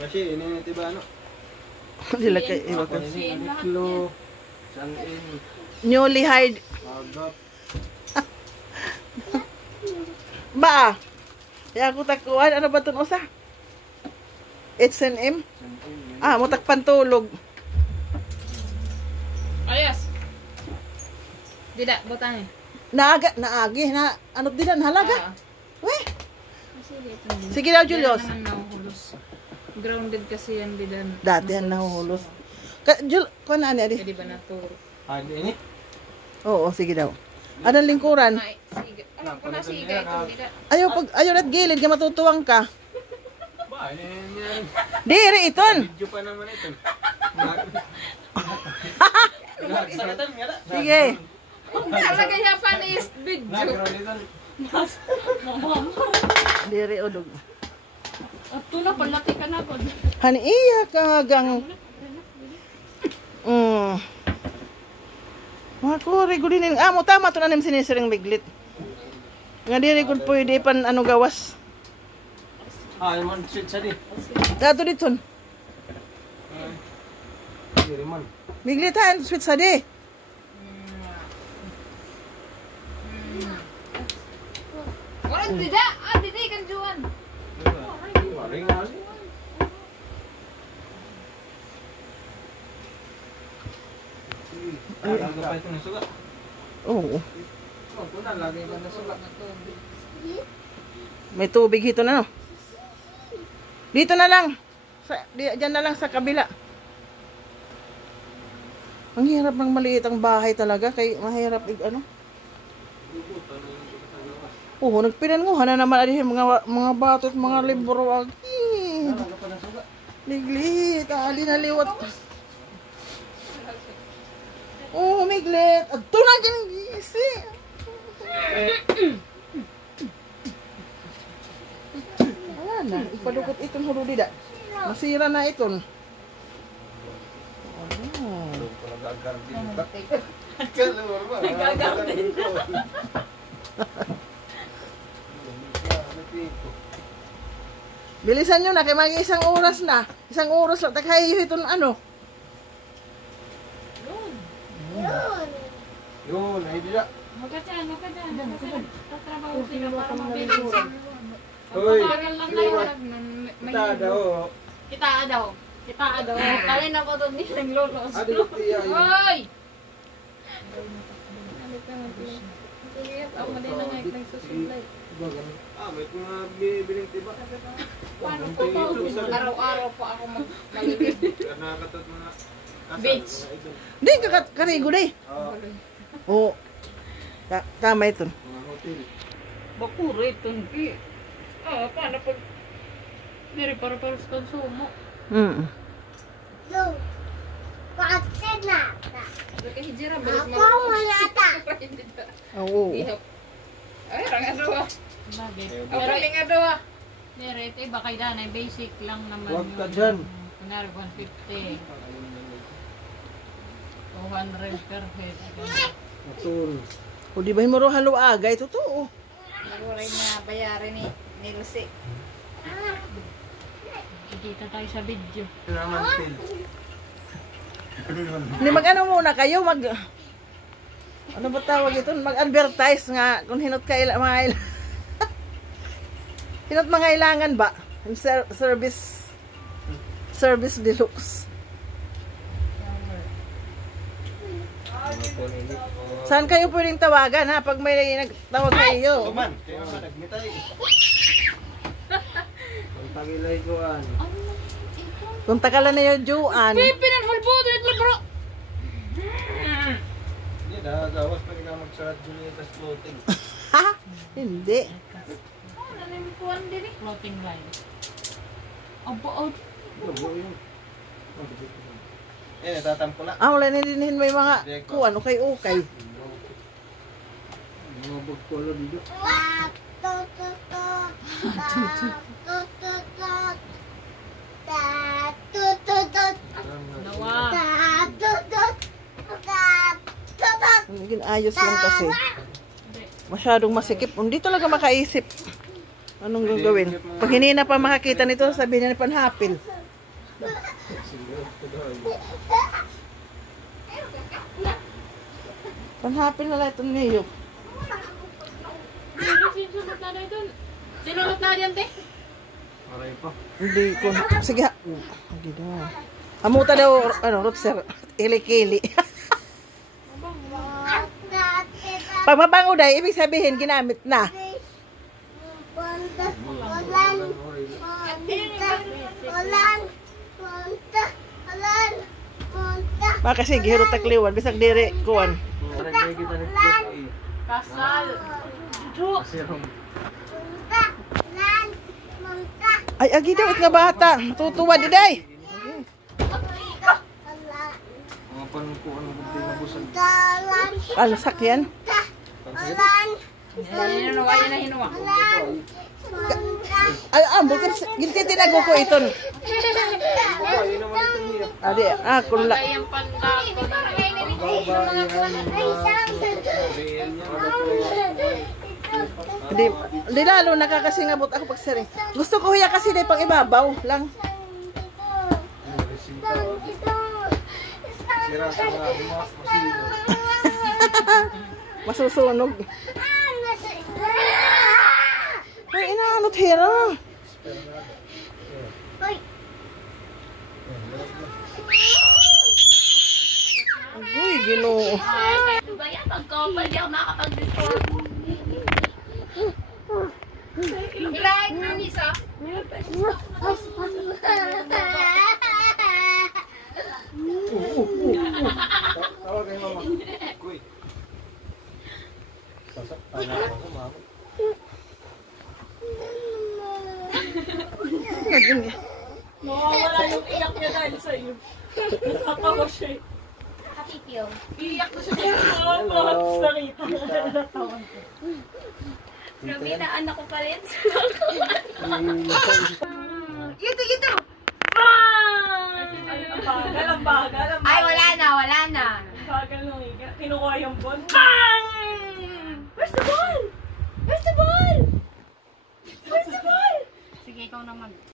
Kasi ini tiba ano? Dila kay iwa ka. Kilo. Sanin. Newly hired. Agap. Ba. Ya ako takuan ano ba tun usa? H&M. Ah, mo takpan tulog. Ayos. Dida, butang eh. Naagi na ano dila halaga. Weh. Sige daw Julius. Grounded kasi yan bilan. Dati yan nahuhulos. Jul, kuan na ani. Di ba naturo? Ah, ini. Oo, sige daw. Anong lingkuran? Sige. Ano ko na sige ito, dida. Ayaw at gilid ka matutuwang ka. Ba, ini. Diri iton. Video pa naman ito. Sige. Talaga niya funniest video. Diri odog. At tula palaki ka na ko. Hani iya kagang. Ako regulin mo tama to na nim sinisiring biglit. Nga diri gud pwede pan ano gawas. Ah, man sit sa di. Dato diton. Diri man. Biglit ha sweet sa di. Wala dida, dida kan juan. Maring ali. Ay, ang kapay ito ng suga. Oo. Ito na, lagi ka na suga. May tubig hito na no. Dito na lang. Diyan na lang sa kabila. Ang hirap ng maliit ang bahay talaga. Kay mahirap ano. Oo, nagpinanguhan na naman ali mga batot, mga libro. Liglit, ali na liwat. Oh, miglit. Adto na ganang gisi. Wala na, ipadukot itong huludida. Masira na iton. Bilisan nyo na, kay mag-isang oras na. Isang oras lang, takahiyo itong ano. Yun, ay dila. Magkadyan. Tatrabaho sila para mabilis. Hoy, Kita daw. Kali na ko doon nilang lolos. Hoy! Ako din na nga nagsusublay. May mga bibiling tiba. Paano ko to? Araw-araw po ako maligid. Nakatat mga Beach. Di, karigo di. Oo. Tama ito. mga hotel. Bakuro ito. Paano pag... Diri para sa konsumo. Hijira, balik mo. Oo. Ay, rangan daw. Pero nga daw. Diri, ito iba kay Danay. Basic lang naman. Huwag ka dyan. Kunwari, 150. 200 per head. Matul. O di ba mo ro halo agay? Totoo. Naguray na bayarin ni Lucy. Kita tayo sa video. Naman til. Hindi mag-ano muna kayo, ano ba tawag ito? Mag-advertise nga kung hinot hinot mga ilangan ba? Service deluxe. Saan kayo pwedeng tawagan ha? Pag may nagtawag kayo. Kuman, kaya nga nagmitay. Ang tagilay ko Punta ka lang na yung Juan. Pinanhulbo dito bro. Hindi, gawas pa ikaw magsarat Julieta's clothing. Ha? Hindi. Floating line. Abo. Natatampo na. Wala nilinihin may mga kuwan, okay. Mga bugpolo dito. Ayos lang kasi. Masyadong masikip. Hindi talaga makaisip. Anong gagawin? Pag hindi na pa makakita nito, sabihin niya na panhapil. Siguro ko daw. Panhapin na lang itong niyok. Sinulot na na doon. Sinulot na yan, te. Aray pa. Hindi ko. Sige ha. Hindi daw. Amuta daw, Rotser. Ili-kili. Pag mabango daw, ibig sabihin, ginamit na. Baka kasi gihiro takliwan, bisag diri kuwan. Aray kaya kita nito. Kasal. Kasi ang Ay, agi daw, it nga bata. Matutuwa di day. mga panungkuan ng kunti na busan. Ano, sakyan? Hinuwa yan na hinuwa. Ay, bukan, ginti tinago ko iton. Babae naman itong hiya. Adi, kula. Patay ang pandag. Babae Di lalo nakakasingabot ako pag siri. Gusto ko huya kasi na pang ibabaw lang. Sira sa mga masilo. Masusunog. Ay, inaanot hira. Agoy, ginoo. Ano ba yan? Pag-couple, di ako makapag-restore. Drag na nisa. Tawag kayo mama. Kuy. Sasak. Tama ako mama. Mawawala yung iyak niya dahil sa'yo. Nakatawa siya eh. Kapipyo. Iyak na siya sa mga nakita. Grabe na anak ko pa rin. Ito! Ay, ang bagal. Ay, wala na. Ang bagal nung higa. Kinukuha yung bond. Where's the ball? Sige, ikaw naman.